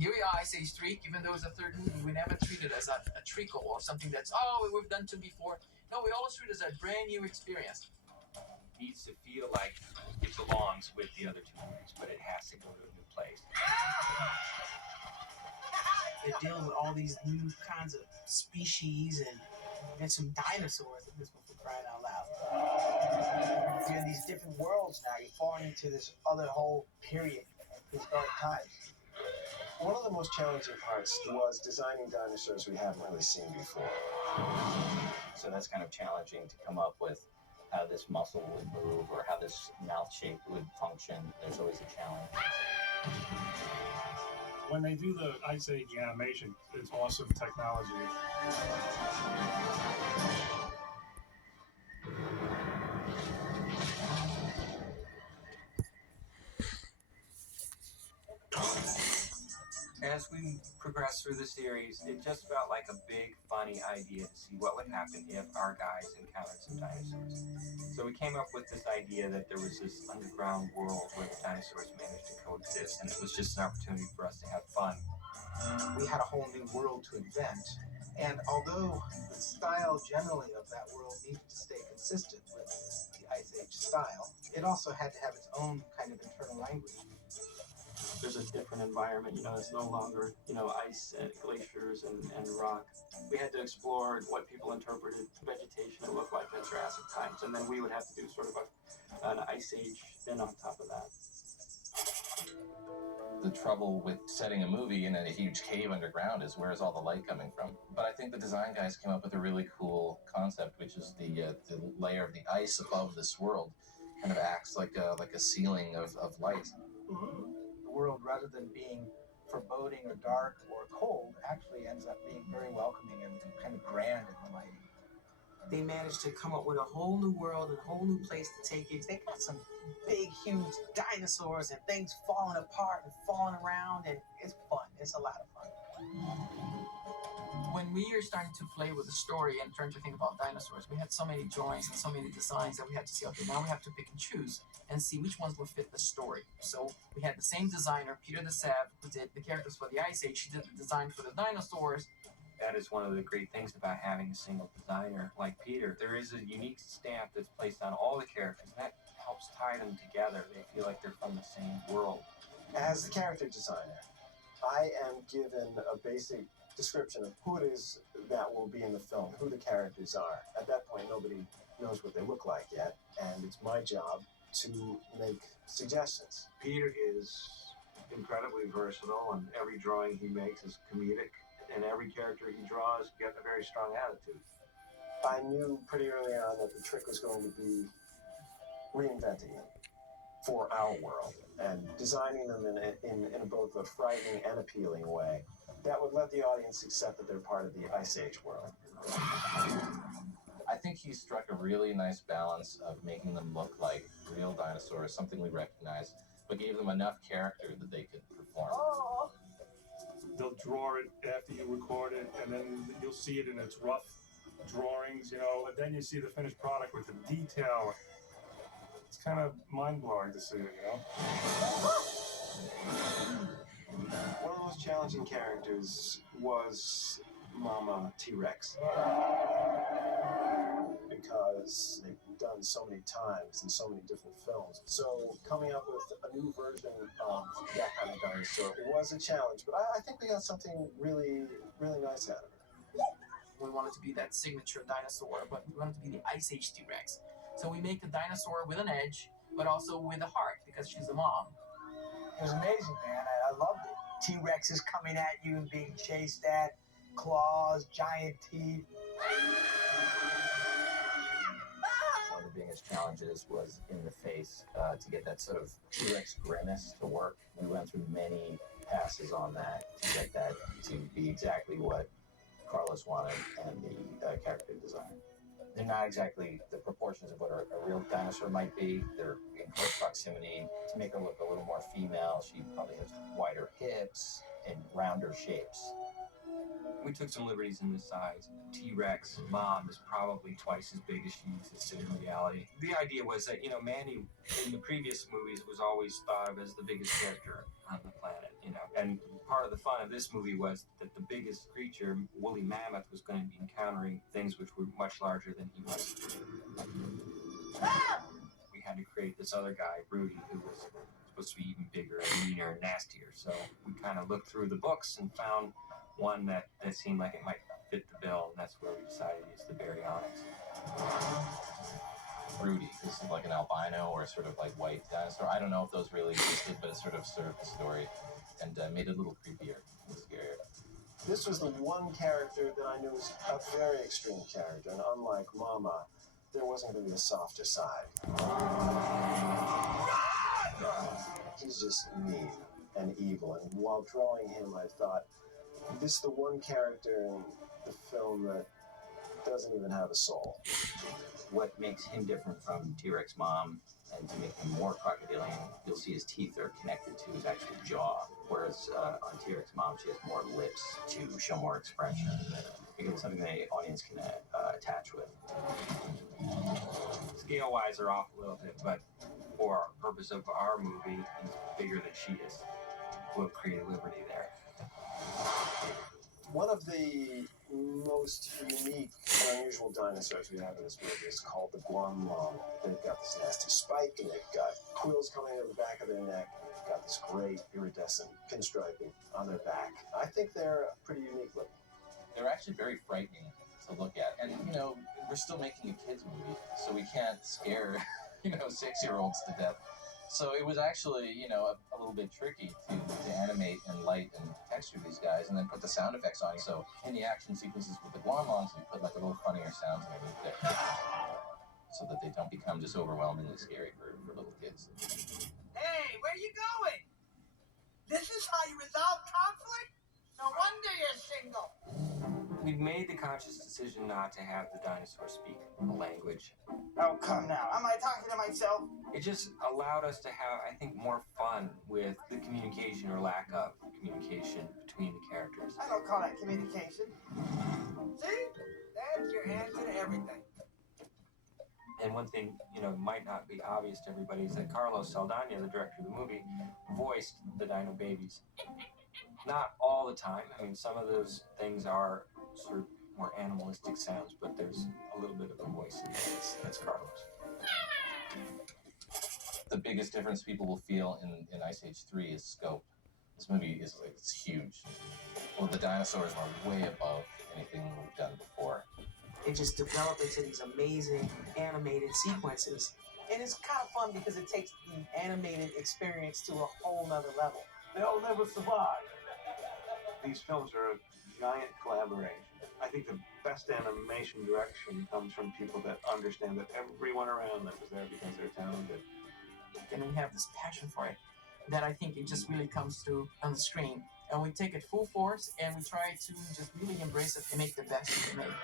Here we are, Ice Age 3, even though it's a third movie, we never treat it as a treacle or something that's, oh, we've done to before. No, we always treat it as a brand new experience. It needs to feel like it belongs with the other two movies, but it has to go to a new place. They're dealing with all these new kinds of species and some dinosaurs in this one, for crying out loud. You're in these different worlds now. You're falling into this other whole period, prehistoric times. One of the most challenging parts was designing dinosaurs we haven't really seen before. So that's kind of challenging to come up with how this muscle would move or how this mouth shape would function. There's always a challenge. When they do the Ice Age animation, it's awesome technology. As we progressed through the series, it just felt like a big, funny idea to see what would happen if our guys encountered some dinosaurs. So we came up with this idea that there was this underground world where the dinosaurs managed to coexist, and it was just an opportunity for us to have fun. We had a whole new world to invent, and although the style generally of that world needed to stay consistent with the Ice Age style, it also had to have its own kind of internal language. There's a different environment, it's no longer, ice and glaciers and rock. We had to explore what people interpreted vegetation to look like at Jurassic times, and then we would have to do sort of an Ice Age spin on top of that. The trouble with setting a movie in a huge cave underground is where's all the light coming from? But I think the design guys came up with a really cool concept, which is the layer of the ice above this world kind of acts like a ceiling of light. Mm-hmm. The world, rather than being foreboding or dark or cold, actually ends up being very welcoming and kind of grand in the lighting. They managed to come up with a whole new world and a whole new place to take it. They got some big, huge dinosaurs and things falling apart and falling around, and it's fun. It's a lot of fun. When we are starting to play with the story and trying to think about dinosaurs, we had so many drawings and so many designs that we had to see, okay, now we have to pick and choose and see which ones will fit the story. So we had the same designer, Peter the Sav, who did the characters for the Ice Age. He did the design for the dinosaurs. That is one of the great things about having a single designer like Peter. There is a unique stamp that's placed on all the characters. That helps tie them together. They feel like they're from the same world. As the character designer, I am given a basic description of who it is that will be in the film, who the characters are. At that point, nobody knows what they look like yet, and it's my job to make suggestions. Peter is incredibly versatile, and every drawing he makes is comedic. And every character he draws gets a very strong attitude. I knew pretty early on that the trick was going to be reinventing them for our world and designing them in both a frightening and appealing way that would let the audience accept that they're part of the Ice Age world. I think he struck a really nice balance of making them look like real dinosaurs, something we recognize, but gave them enough character that they could perform. Oh. They'll draw it after you record it, and then you'll see it in its rough drawings, and then you see the finished product with the detail. It's kind of mind-blowing to see it, One of the most challenging characters was Mama T-Rex. Because they've been done so many times in so many different films. So coming up with a new version of that kind of dinosaur, it was a challenge, but I think we got something really, really nice out of it. We wanted to be that signature dinosaur, but we wanted to be the Ice Age T-Rex. So we make the dinosaur with an edge, but also with a heart, because she's a mom. It was amazing, man. I loved it. T-Rex is coming at you and being chased at, claws, giant teeth. One of the biggest challenges was in the face to get that sort of T-Rex grimace to work. We went through many passes on that to get that to be exactly what Carlos wanted and the character design. They're not exactly the proportions of what a real dinosaur might be. They're in close proximity. To make her look a little more female, she probably has wider hips and rounder shapes. We took some liberties in the size. T-Rex mom is probably twice as big as she existed in reality. The idea was that, Manny in the previous movies was always thought of as the biggest character on the planet, and part of the fun of this movie was that the biggest creature, Woolly Mammoth, was going to be encountering things which were much larger than he was. We had to create this other guy, Rudy, who was supposed to be even bigger and meaner and nastier. So we kind of looked through the books and found one that seemed like it might fit the bill, and that's where we decided to use the Baryonyx. Rudy, this is like an albino or sort of like white dinosaur. I don't know if those really existed, but it sort of served the story and made it a little creepier and scarier. This was the one character that I knew was a very extreme character, and unlike Mama, there wasn't going to be a softer side. He's just mean and evil, and while drawing him, I thought, this is the one character in the film that doesn't even have a soul. What makes him different from T-Rex Mom, and to make him more crocodilian, you'll see his teeth are connected to his actual jaw, whereas on T-Rex Mom, she has more lips to show more expression. It's something the audience can attach with. Scale-wise, they're off a little bit, but for purpose of our movie, he's bigger than she is. We'll create a liberty there. One of the most unique and unusual dinosaurs we have in this movie is called the Guanlong. They've got this nasty spike, and they've got quills coming out of the back of their neck, and they've got this great iridescent pinstriping on their back. I think they're pretty unique looking. They're actually very frightening to look at, and we're still making a kids movie, so we can't scare 6-year-olds to death. So it was actually, a little bit tricky to animate and light and texture these guys and then put the sound effects on. So in the action sequences with the Guanlongs, we put like a little funnier sounds underneath there so that they don't become just overwhelmingly scary for little kids. Hey, where you going? This is how you resolve conflict? No wonder you're single. We've made the conscious decision not to have the dinosaurs speak a language. Oh, come now. Am I talking to myself? It just allowed us to have, I think, more fun with the communication or lack of communication between the characters. I don't call that communication. See? That's your answer to everything. And one thing, might not be obvious to everybody is that Carlos Saldana, the director of the movie, voiced the Dino Babies. Not all the time. I mean, some of those things are sort of more animalistic sounds, but there's a little bit of a voice in there. That's Carlos. The biggest difference people will feel in Ice Age 3 is scope. This movie is it's huge. Well, the dinosaurs are way above anything we've done before. It just developed into these amazing animated sequences. And it's kind of fun because it takes the animated experience to a whole nother level. They'll never survive. These films are a giant collaboration. I think the best animation direction comes from people that understand that everyone around them is there because they're talented. And we have this passion for it that I think it just really comes through on the screen. And we take it full force and we try to just really embrace it and make the best we can make.